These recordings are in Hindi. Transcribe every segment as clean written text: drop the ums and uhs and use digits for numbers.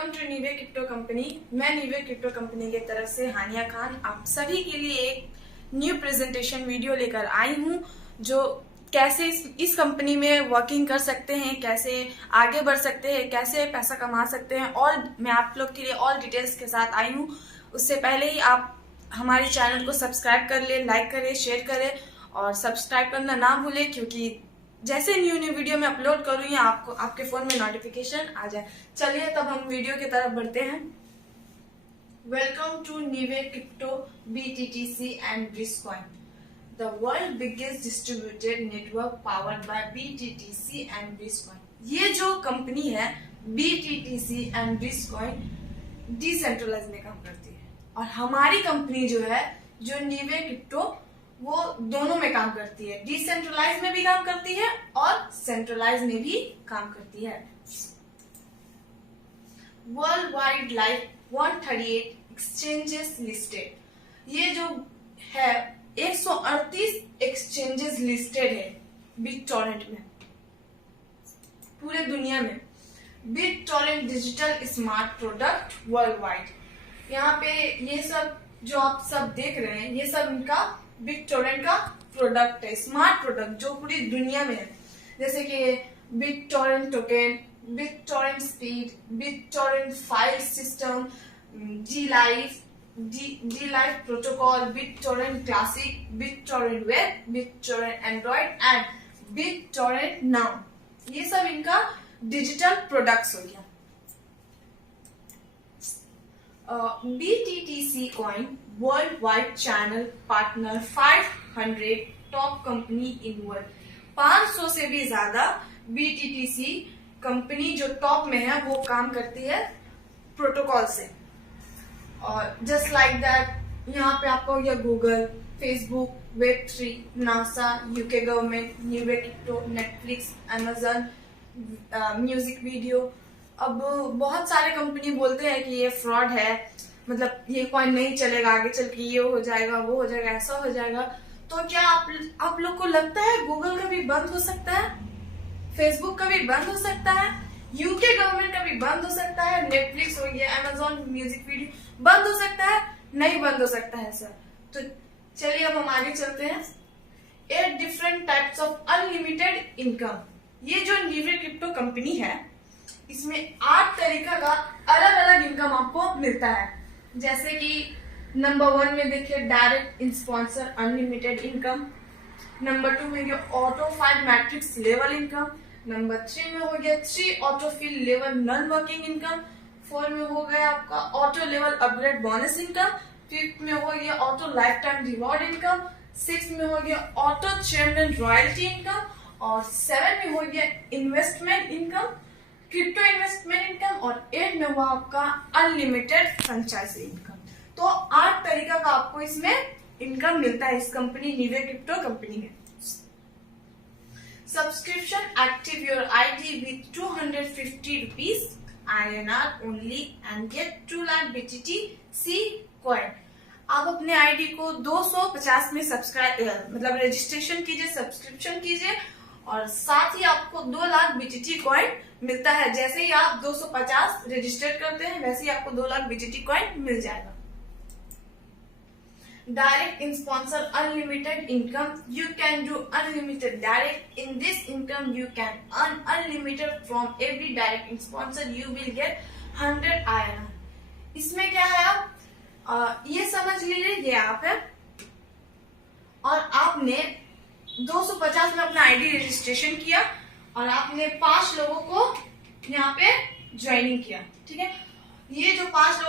Welcome to Neeve crypto company. मैं नीवे क्रिप्टो कंपनी की तरफ से हानिया खान आप सभी के लिए एक न्यू प्रेजेंटेशन वीडियो लेकर आई हूं, जो कैसे इस कंपनी में वर्किंग कर सकते हैं, कैसे आगे बढ़ सकते हैं, कैसे पैसा कमा सकते हैं, और मैं आप लोग के लिए ऑल डिटेल्स के साथ आई हूं। उससे पहले ही आप हमारे चैनल को सब्सक्राइब कर ले, लाइक करें, शेयर करें और सब्सक्राइब करना ना भूलें, क्योंकि जैसे न्यू वीडियो में अपलोड करूंगी आपको आपके फोन में नोटिफिकेशन आ जाए। चलिए तब हम वीडियो की तरफ बढ़ते हैं। Welcome to Neeve crypto BTTC and Bridgecoin, the world biggest distributed network powered by BTTC and Bridgecoin. ये जो कंपनी है BTTC एंड ब्रिजकॉइन डिसेंट्रलाइज में काम करती है, और हमारी कंपनी जो है जो नीवे क्रिप्टो वो दोनों में काम करती है। डिसेंट्रलाइज में भी काम करती है और सेंट्रलाइज में भी काम करती है। World wide live 138 exchanges listed. ये जो है 138 एक्सचेंजेस लिस्टेड है बिटटॉरेंट में, पूरे दुनिया में। BitTorrent digital smart product world wide. यहाँ पे ये सब जो आप सब देख रहे हैं, ये सब इनका बिटटॉरेंट का प्रोडक्ट है, स्मार्ट प्रोडक्ट जो पूरी दुनिया में है। जैसे कि BitTorrent token, BitTorrent speed, BitTorrent file system, G life protocol, BitTorrent classic, BitTorrent web, BitTorrent Android and BitTorrent now. ये सब इनका डिजिटल प्रोडक्ट्स हो गया। BTTC coin world wide channel partner 500 top company in world. 500 से भी ज्यादा BTTC कंपनी जो टॉप में है वो काम करती है प्रोटोकॉल से। और जस्ट लाइक दैट यहाँ पे आपको ये Google, Facebook, Web3, NASA, UK government, Neeve crypto, Netflix, Amazon music video. अब बहुत सारे कंपनी बोलते हैं कि ये फ्रॉड है, मतलब ये कॉइन नहीं चलेगा, आगे चल के ये हो जाएगा, वो हो जाएगा, ऐसा हो जाएगा। तो क्या आप लोग को लगता है गूगल का भी बंद हो सकता है, फेसबुक का भी बंद हो सकता है, UK गवर्नमेंट का भी बंद हो सकता है, नेटफ्लिक्स हो गया, अमेजॉन म्यूजिक वीडियो बंद हो सकता है? नहीं बंद हो सकता है सर। तो चलिए अब हम आगे चलते हैं। 8 different types of unlimited income. ये जो नीवे क्रिप्टो कंपनी है इसमें 8 तरीका का अलग अलग इनकम आपको मिलता है। जैसे कि नंबर 1 में देखिए direct sponsor unlimited income. Number 2 में auto 5 matrix level income. Number 3 में हो गया 3 auto fill level non working income. 4 में हो गया आपका auto level upgrade bonus income. 5th में हो गया auto lifetime reward income. 6 में हो गया ऑटो चेयरमैन रॉयल्टी इनकम। और 7 में हो गया investment income, crypto investment income. और 8 में हुआ आपका अनलिमिटेड फ्रेंचाइजी इनकम। तो 8 तरीका का आपको इसमें इनकम मिलता है इस कंपनी नीवे क्रिप्टो कंपनी में। Subscription active your ID with 250 rupees INR only and get 2 lakh BTTC coin। आप अपने ID को 250 में सब्सक्राइब मतलब रजिस्ट्रेशन कीजिए, सब्सक्रिप्शन कीजिए, और साथ ही आपको 2 लाख BTT कॉइन मिलता है। जैसे ही आप 250 रजिस्टर करते हैं वैसे ही आपको 2 लाख BTT कॉइन मिल जाएगा। Direct sponsor unlimited income. You can do unlimited direct. In this income you can earn unlimited from every direct sponsor. You will get 100 INR। इसमें क्या है, आप ये समझ लीजिए ये आप है और आपने 250 में अपना ID रजिस्ट्रेशन किया और आपने 5 लोगों को यहाँ पे ज्वाइनिंग किया, ठीक है। ये जो 5 लोग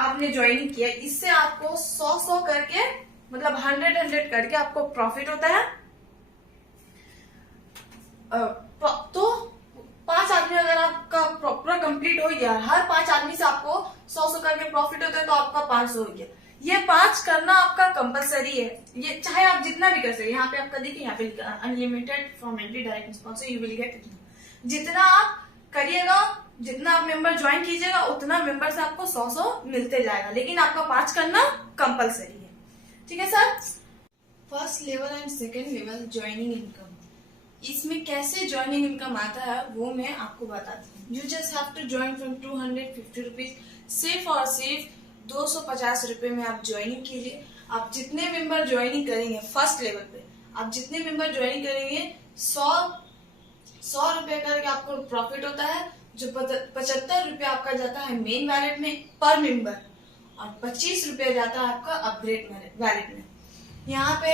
आपने ज्वाइनिंग किया, इससे आपको 100 करके मतलब 100 करके आपको प्रॉफिट होता है। तो 5 आदमी अगर आपका प्रॉपर कंप्लीट हो गया, हर 5 आदमी से आपको 100 करके प्रॉफिट होता है, तो आपका 500 हो गया। ये 5 करना आपका कंपलसरी है, ये चाहे आप जितना भी कर सके। यहाँ पे आपका देखिए, यहाँ पे unlimited from every direct sponsor you will get. जितना आप करिएगा, जितना आप मेंबर ज्वाइन कीजिएगा, उतना मेंबर से आपको 100 मिलते जाएगा, लेकिन आपका 5 करना कंपलसरी है, ठीक है sir. First level and second level joining income. इसमें कैसे ज्वाइनिंग इनकम आता है वो मैं आपको बताती हूँ। You just have to join from 250 rupees. सिर्फ और सिर्फ 250 रुपए में आप ज्वाइनिंग कीजिए। आप जितने मेंबर ज्वाइनिंग करेंगे फर्स्ट लेवल पे, आप जितने मेंबर ज्वाइनिंग करेंगे 100 रुपए करके आपको प्रॉफिट होता है, जो 75 रुपए आपका जाता है मेन वैलेट में पर मेंबर, और 25 रुपए जाता है आपका अपग्रेड वैलेट में। यहाँ पे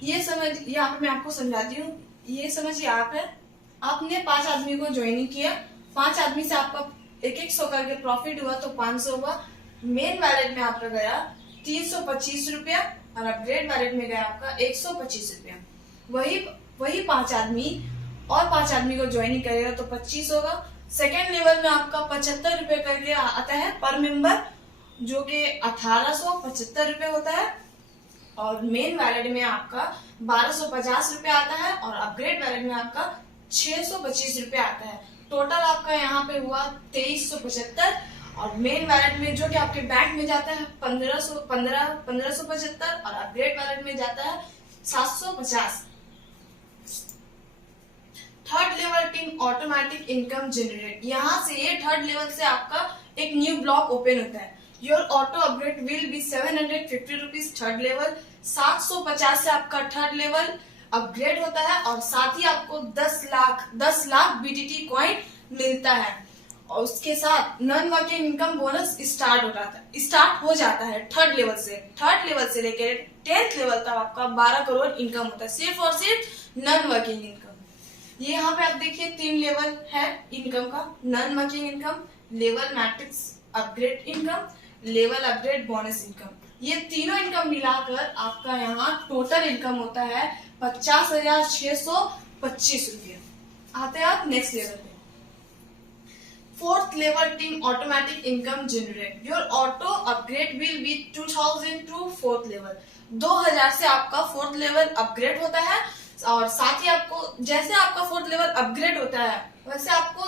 यहाँ पे मैं आपको समझाती हूँ। ये समझिए, आपने 5 आदमी को ज्वाइनिंग किया, 5 आदमी से आपका 100 करके प्रॉफिट हुआ तो 500 हुआ। मेन वैलेट में आपका गया 325 रुपया और अपग्रेड वैलेट में गया आपका 125 रुपया। वही 5 आदमी और 5 आदमी को ज्वाइनिंग करेगा तो 25 होगा। सेकेंड लेवल में आपका 75 रुपए करके आता है पर मेंबर, जो कि 1875 रुपए होता है। और मेन वैलेट में आपका 1250 रुपए आता है और अपग्रेड वैलेट में आपका 625 रुपए आता है। टोटल आपका यहाँ पे हुआ 2375, और मेन वैलेट में जो कि आपके बैंक में जाता है 1575 और अपग्रेड वैलेट में जाता है 750। Third level team automatic income generate, यहाँ से ये थर्ड लेवल से आपका एक न्यू ब्लॉक ओपन होता है। Your auto upgrade will B 750 rupees third level. 750 से आपका थर्ड लेवल अपग्रेड होता है और साथ ही आपको 10 लाख बीटीटी कॉइन मिलता है। और उसके साथ non working income bonus start हो जाता है थर्ड लेवल से लेकर 10th लेवल तक आपका 12 करोड़ इनकम होता है, सिर्फ और सिर्फ नॉन वर्किंग इनकम। ये यहाँ पे आप देखिए 3 लेवल है इनकम का, non working income, level matrix upgrade income, level upgrade bonus income. ये तीनों इनकम मिलाकर आपका यहाँ टोटल इनकम होता है 50,625 रुपया। आते हैं आप नेक्स्ट लेवल पे। Fourth level team automatic income generate, your auto upgrade will be 2000 to fourth level. 2000 से आपका फोर्थ लेवल अपग्रेड होता है, और साथ ही आपको जैसे आपका फोर्थ लेवल अपग्रेड होता है वैसे आपको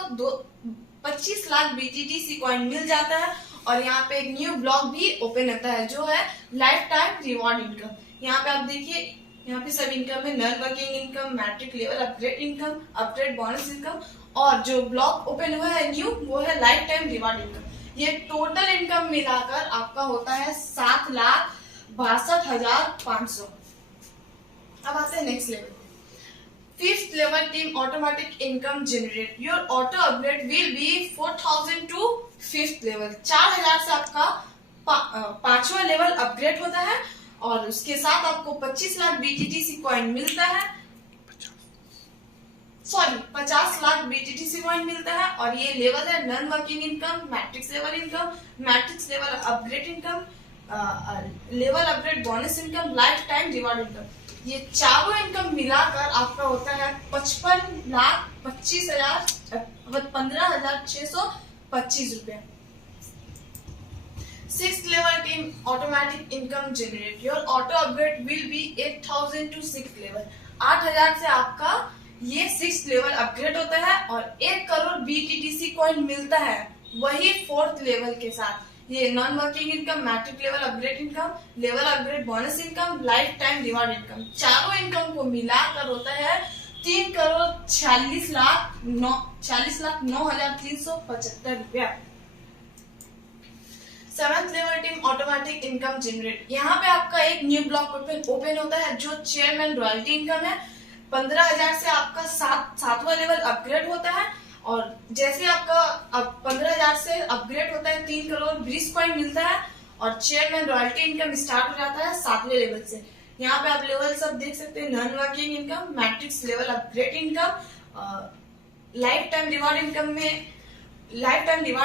25 लाख बीटीटीसी कॉइन मिल जाता है। और यहाँ पे एक न्यू ब्लॉक भी ओपन होता है जो है लाइफ टाइम रिवॉर्ड इनकम। यहाँ पे आप देखिए, यहाँ पे सब इनकम है, non working income, matrix level upgrade income, upgrade bonus income, और जो ब्लॉक ओपन हुआ है न्यू वो है लाइफ टाइम रिवॉर्ड इनकम। ये टोटल इनकम मिलाकर आपका होता है 7,62,500। अब आते हैं next level. Fifth level team automatic income generate, your auto upgrade will be 4,000 to fifth level. 4,000 से आपका 5वां लेवल अपग्रेड होता है और उसके साथ आपको 25 लाख बीटीटीसी कॉइन मिलता है, 50 लाख बीटीटीसी कॉइन मिलता है। और ये लेवल है non working income, matrix level income, matrix level upgrade income, level upgrade bonus income, lifetime reward income. ये चारों इनकम मिलाकर आपका होता है 15,625 रुपए। Sixth level team automatic income generate, your auto upgrade will be 8,000 to sixth level. 8,000 से आपका ये 6th लेवल अपग्रेड होता है और 1 करोड़ बीटीटीसी कॉइन मिलता है, वही 4th लेवल के साथ। ये non working income, matrix level upgrade income, level upgrade bonus income, lifetime reward income, चारों इनकम को मिलाकर होता है 3,46,09,375 रुपया। 7th level team automatic income generate, यहाँ पे आपका एक न्यू ब्लॉक ओपन होता है जो चेयरमैन रॉयल्टी इनकम है। 15,000 से आपका 7वां लेवल अपग्रेड होता है और जैसे आपका 15,000 से अपग्रेड होता है 3 करोड़ 20 कॉइन मिलता है और चेयरमैन रॉयल्टी इनकम स्टार्ट हो जाता है 7वें लेवल से। यहाँ पे आप लेवल सब देख सकते हैं, non working income, matrix level upgrade income, lifetime reward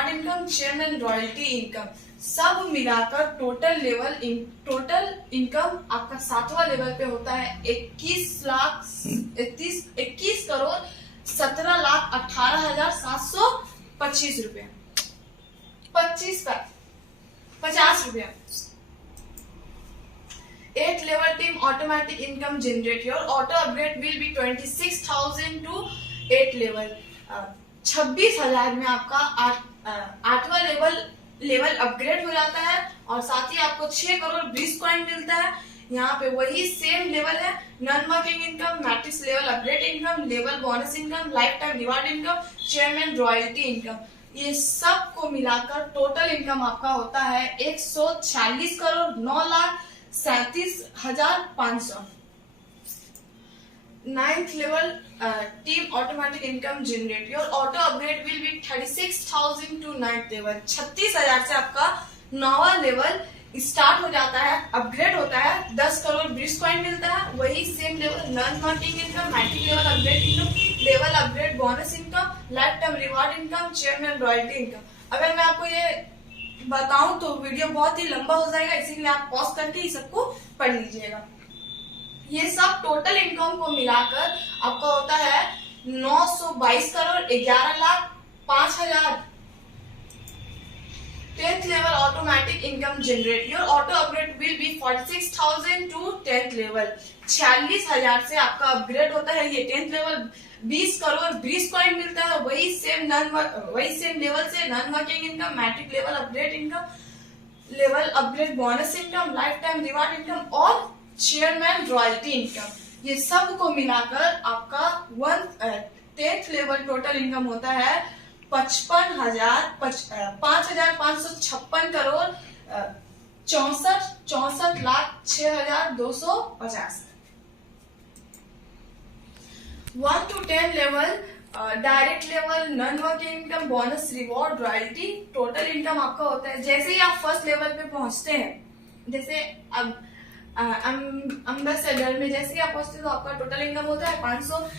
income, chairman royalty income, सब मिलाकर टोटल इनकम आपका 7वां लेवल पे होता है 21 करोड़ 17,18,725 रुपया, 50 रुपया। 8th level team automatic income generate, your auto upgrade will be 26,000 to 8th level. 26,000 में आपका 8वां लेवल अपग्रेड हो जाता है और साथ ही आपको 6 करोड़ 20 कॉइन मिलता है। यहाँ पे वही सेम लेवल है, non working income, matrix level upgrade income, level bonus income, lifetime reward income, chairman royalty income, ये सब को मिलाकर टोटल इनकम आपका होता है 146 crore 9,37,500। Ninth level team automatic income generate. Your auto upgrade will be 36,000 to ninth level. 36,000 से आपका नौवा लेवल स्टार्ट हो जाता है, अपग्रेड होता है, 10 करोड़ 20 कॉइन मिलता है। वही same level non working income, matrix level upgrade income, level upgrade bonus income, lifetime reward income, chairman royalty income. अगर मैं आपको ये बताऊं तो वीडियो बहुत ही लंबा हो जाएगा, इसीलिए आप पॉज करके ही सबको पढ़ लीजिएगा। ये सब टोटल इनकम को मिलाकर आपका होता है 922 crore 11,05,000। 10th level automatic income generate. Your auto upgrade will be 46,000 to 10th level. 46,000 से आपका अपग्रेड होता है ये 10th लेवल, 20 करोड़ 20 कॉइन मिलता है। वही सेम लेवल से non working income, matrix level upgrade income, level upgrade bonus income, lifetime reward income और चेयरमैन रॉयल्टी इनकम, ये सब को मिलाकर आपका 10th लेवल टोटल इनकम होता है 5,556 crore 64,06,250। 1 to 10 level direct level, non working income, bonus, reward, royalty, total income आपका होता है। जैसे ही आप फर्स्ट लेवल पे पहुंचते हैं, जैसे अब एम्बेसडर में जैसे ही आप पहुंचते हैं तो आपका टोटल इनकम होता है 500।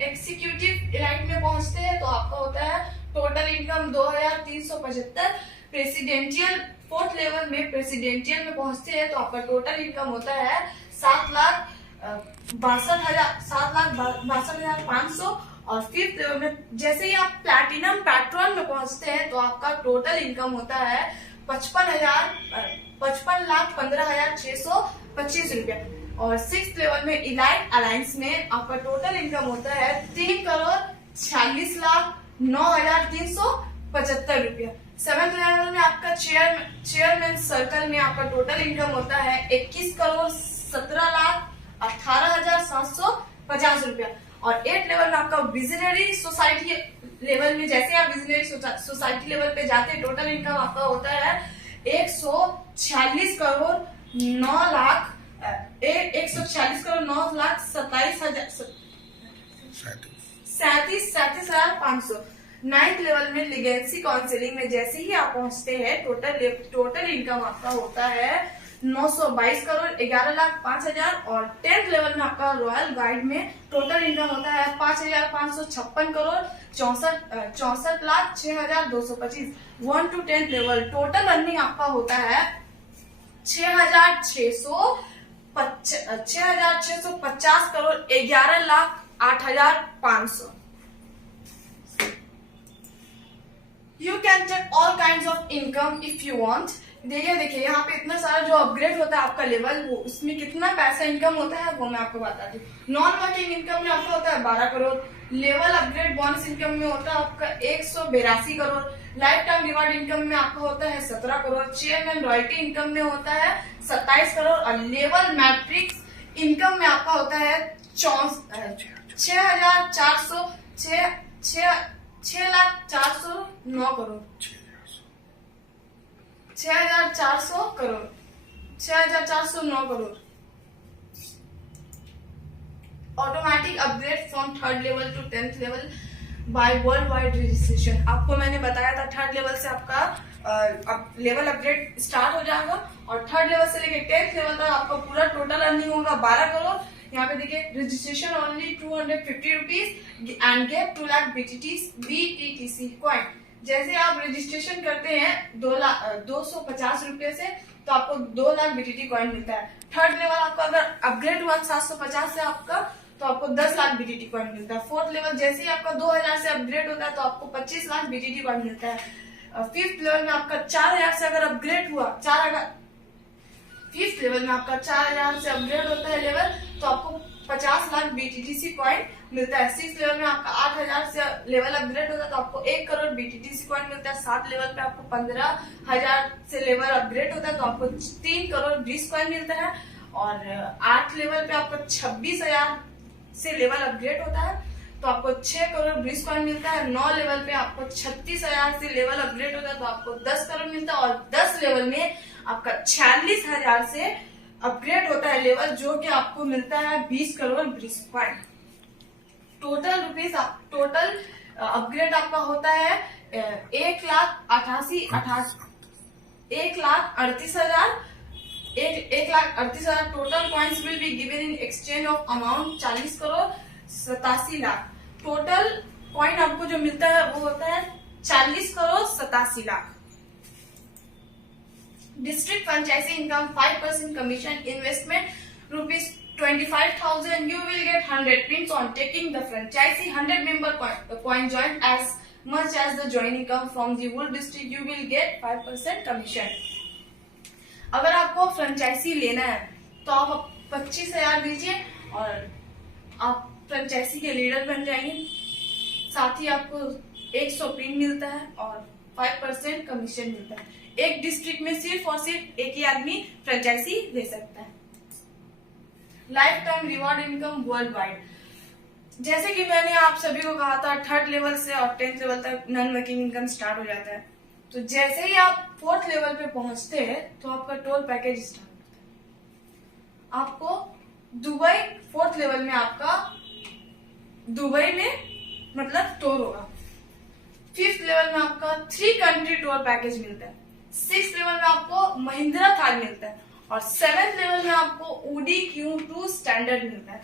एग्जीक्यूटिव इलाइट में पहुंचते हैं तो आपका होता है total income 2,375। Presidential fourth level में प्रेसिडेंशियल में पहुंचते हैं तो आपका टोटल इनकम होता है 7,62,500। और फिफ्थ लेवल में जैसे ही आप प्लैटिनम पैट्रन में पहुंचते हैं तो आपका टोटल इनकम होता है 55,15,625 रुपया। और सिक्स लेवल में इलाइट अलायंस में आपका टोटल इनकम होता है 3,46,09,375 रुपया। सेवेंथ लेवल में आपका चेयरमैन सर्कल में आपका टोटल इनकम होता है 21,17,18,750 रुपया। और एट लेवल में आपका विजनरी सोसाइटी लेवल में जैसे आप विजनरी सोसाइटी लेवल पे जाते हैं टोटल इनकम आपका होता है 146 करोड़ 9,27,500। नाइन्थ लेवल में लीगेंसी काउंसिलिंग में जैसे ही आप पहुंचते हैं टोटल इनकम आपका होता है 922 करोड़ 11,05,000। और 10th लेवल में आपका रॉयल गाइड में टोटल इनकम होता है 5,556 crore 64,06,225। 1 to 10th level total earning आपका होता है 6,650 crore 11,08,500। You can check all kinds of income if you want. देखिए यहाँ पे इतना सारा जो अपग्रेड होता है आपका लेवल, वो उसमें कितना पैसा इनकम होता है वो मैं आपको बताती हूँ। नॉन वर्किंग इनकम में आपका होता है 12 crore, level upgrade bonus income में होता है आपका 182 crore, life time reward income में आपका होता है 17 करोड़, चेयरमैन रॉयल्टी इनकम में होता है 27 करोड़ और लेवल मैट्रिक्स इनकम में आपका होता है 6,409 crore 6,409 crore. Automatic upgrade from third level to 10th level by worldwide registration. आपको मैंने बताया था थर्ड लेवल से आपका लेवल अपग्रेड स्टार्ट हो जाएगा और थर्ड लेवल से लेके 10th लेवल तक आपका पूरा टोटल अर्निंग होगा 12 करोड़। यहाँ पे देखिए registration only 250 rupees and get 2 lakh BTTC coin. जैसे आप रजिस्ट्रेशन करते हैं 250 रुपए से तो आपको 2 लाख BTT कॉइन मिलता है। थर्ड लेवल आपका अगर अपग्रेड हुआ 750 से आपका तो आपको 10 लाख BTT कॉइन मिलता है। फोर्थ लेवल जैसे ही आपका 2000 से अपग्रेड होता है तो आपको 25 लाख BTT कॉइन मिलता है। फिफ्थ लेवल में आपका 4000 से अगर अपग्रेड हुआ फिफ्थ लेवल में आपका 4000 से अपग्रेड होता है लेवल तो आपको 50 लाख BTTC कॉइन मिलता है। 6 लेवल में आपका 8000 से लेवल अपग्रेड होता है तो आपको 1 करोड़ BTTC कॉइन मिलता है। 7 लेवल पे आपको 15000 से लेवल अपग्रेड होता है तो आपको 3 करोड़ ब्रिज कॉइन मिलता है। और 8 लेवल पे आपको 26000 से लेवल अपग्रेड होता है तो आपको 6 करोड़ ब्रिज कॉइन मिलता है। 9 लेवल पे आपको 36000 से लेवल अपग्रेड होता है तो आपको 10 करोड़ मिलता है। और 10 लेवल में आपका 46000 से अपग्रेड होता है लेवल, जो कि आपको मिलता है 20 crore bridge coin. Total upgrade आपका होता है 1,38,000 total coins will be given in exchange of amount 40 crore 87 lakh. Total coin आपको जो मिलता है वो होता है 40 crore 87 lakh. District franchise income 5% commission investment ₹25,000 you will get 100 pins on taking the franchisee. 100 member coin join as much as the joining come from the whole district you will get 5% commission. अगर आपको फ्रेंचाइजी लेना है तो आप 25,000 दीजिए और आप फ्रेंचाइजी के लीडर बन जाएंगे। साथ ही आपको 100 पिन मिलता है और 5% कमीशन मिलता है। एक डिस्ट्रिक्ट में सिर्फ और सिर्फ एक ही आदमी फ्रेंचाइजी ले सकता है। Lifetime reward income world wide, जैसे कि मैंने आप सभी को कहा था 3rd लेवल से और 10th लेवल तक नॉन वर्किंग इनकम स्टार्ट हो जाता है। तो जैसे ही आप 4th लेवल पे पहुंचते हैं तो आपका टोल पैकेज स्टार्ट होता है। आपको दुबई 4th लेवल में आपका दुबई में मतलब टोल होगा। 5th लेवल में आपका 3 कंट्री टोल पैकेज मिलता है। 6th लेवल में आपको महिंद्रा कार मिलता है और 7th लेवल में आपको Audi Q2 स्टैंडर्ड मिलता है।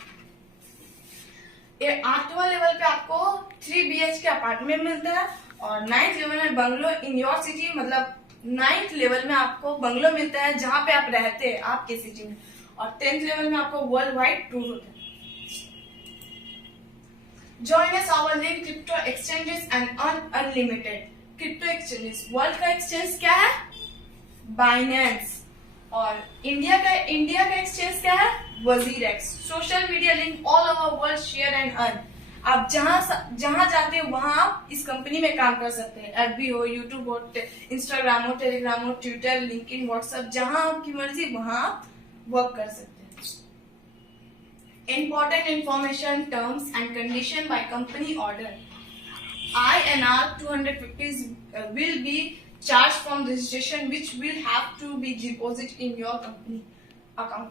8वां लेवल पे आपको 3 BHK अपार्टमेंट मिलता है और 9th लेवल में बंगलो इन योर सिटी, मतलब 9th लेवल में आपको बंगलो मिलता है जहां पे आप रहते हैं आपके सिटी में। और 10th लेवल में आपको वर्ल्ड वाइड टूर होता है। Join us our link crypto exchanges and earn unlimited. Crypto exchanges, world का एक्सचेंज क्या है? बाइनेंस। और इंडिया का एक्सचेंज क्या है? WazirX. Social media link all over world, share and earn. आप जहां जाते हो वहां आप इस कंपनी में काम कर सकते हैं। FB हो, यूट्यूब हो, इंस्टाग्राम हो, टेलीग्राम हो, ट्विटर, लिंक्डइन, व्हाट्सएप, जहां आपकी मर्जी वहां आप वर्क कर सकते हैं। Important information, terms and condition by company order. INR 250 will be charged from registration, which will have to be deposited in your company account.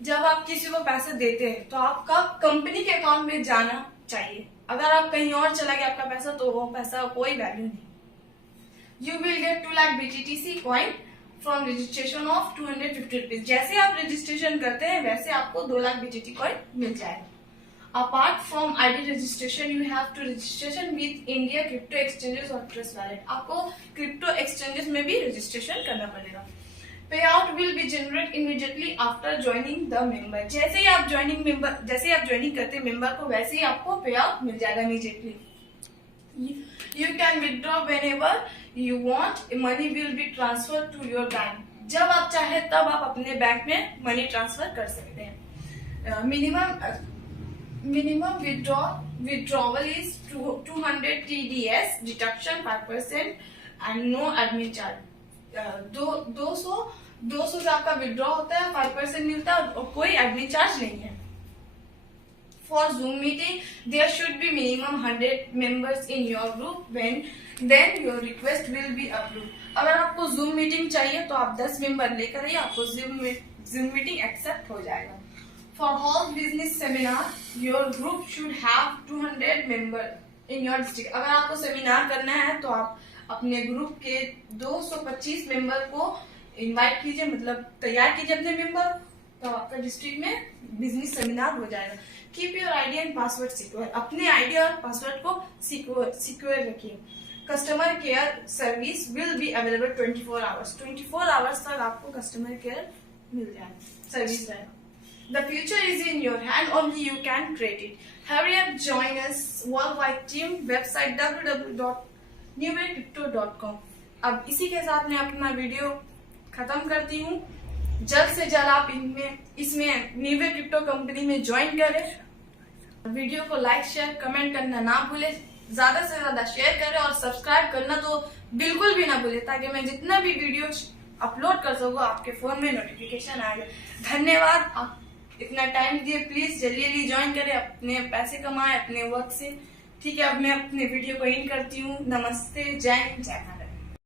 जब आप किसी को पैसे देते हैं तो आपका कंपनी के अकाउंट में जाना चाहिए। अगर आप कहीं और चला गया आपका पैसा तो वो पैसा कोई वैल्यू नहीं। You will get 2 lakh BTTC coin from registration of 250 rupees. जैसे आप रजिस्ट्रेशन करते हैं वैसे आपको 2 लाख BTT coin मिल जाएगा। Apart from ID registration, you have to registration with India crypto exchanges और trust wallet. आपको क्रिप्टो एक्सचेंजेस में भी रजिस्ट्रेशन करना पड़ेगा। Payout will be generated immediately after joining the member. जैसे ही आप ज्वाइनिंग करते हैं मेंबर को वैसे ही आपको पे आउट मिल जाएगा immediately. You can withdraw whenever you want. Money will be transferred to your bank. जब आप चाहे तब आप अपने बैंक में मनी ट्रांसफर कर सकते हैं। Minimum withdrawal is 200 TDS, deduction 5% and no admin charge. 200 से आपका विड्रॉ होता है, 5% मिलता है और कोई एडमिन चार्ज नहीं है। For Zoom meeting, there should be minimum 100 members in your group. Then your request will be approved. अगर आपको Zoom मीटिंग चाहिए तो आप 10 मेंबर लेकर आइए, आपको Zoom मीटिंग एक्सेप्ट हो जाएगा। For all business seminar, your group should have 200 members in your district. अगर आपको सेमिनार करना है तो आप अपने ग्रुप के 225 मेंबर को इनवाइट कीजिए, मतलब तैयार कीजिए अपने मेंबर, तो आपका डिस्ट्रिक्ट में बिजनेस सेमिनार हो जाएगा। Keep your ID and password secure, अपने आईडी और पासवर्ड को सिक्योर रखिए। Customer care service will be available 24 hours, 24 hours तक आपको कस्टमर केयर मिल जाएगा, सर्विस रहेगा। The future is in your hand, only you can create it. Hurry up, join us worldwide team, website www.newwaycrypto.com. अब इसी के साथ मैं अपना वीडियो खत्म करती हूँ। जल्द से जल्द आप इसमें नीवे क्रिप्टो कंपनी में ज्वाइन करें। वीडियो को लाइक शेयर कमेंट करना ना भूले, ज्यादा से ज्यादा शेयर करें और सब्सक्राइब करना तो बिल्कुल भी ना भूले, ताकि मैं जितना भी वीडियो अपलोड कर सकूं आपके फोन में नोटिफिकेशन आ जाए। धन्यवाद, आप इतना टाइम दिए। प्लीज जल्दी जल्दी ज्वाइन करें, अपने पैसे कमाएं अपने वर्क से। ठीक है, अब मैं अपने वीडियो को एंड करती हूँ। नमस्ते, जय हिंद, जय भारत।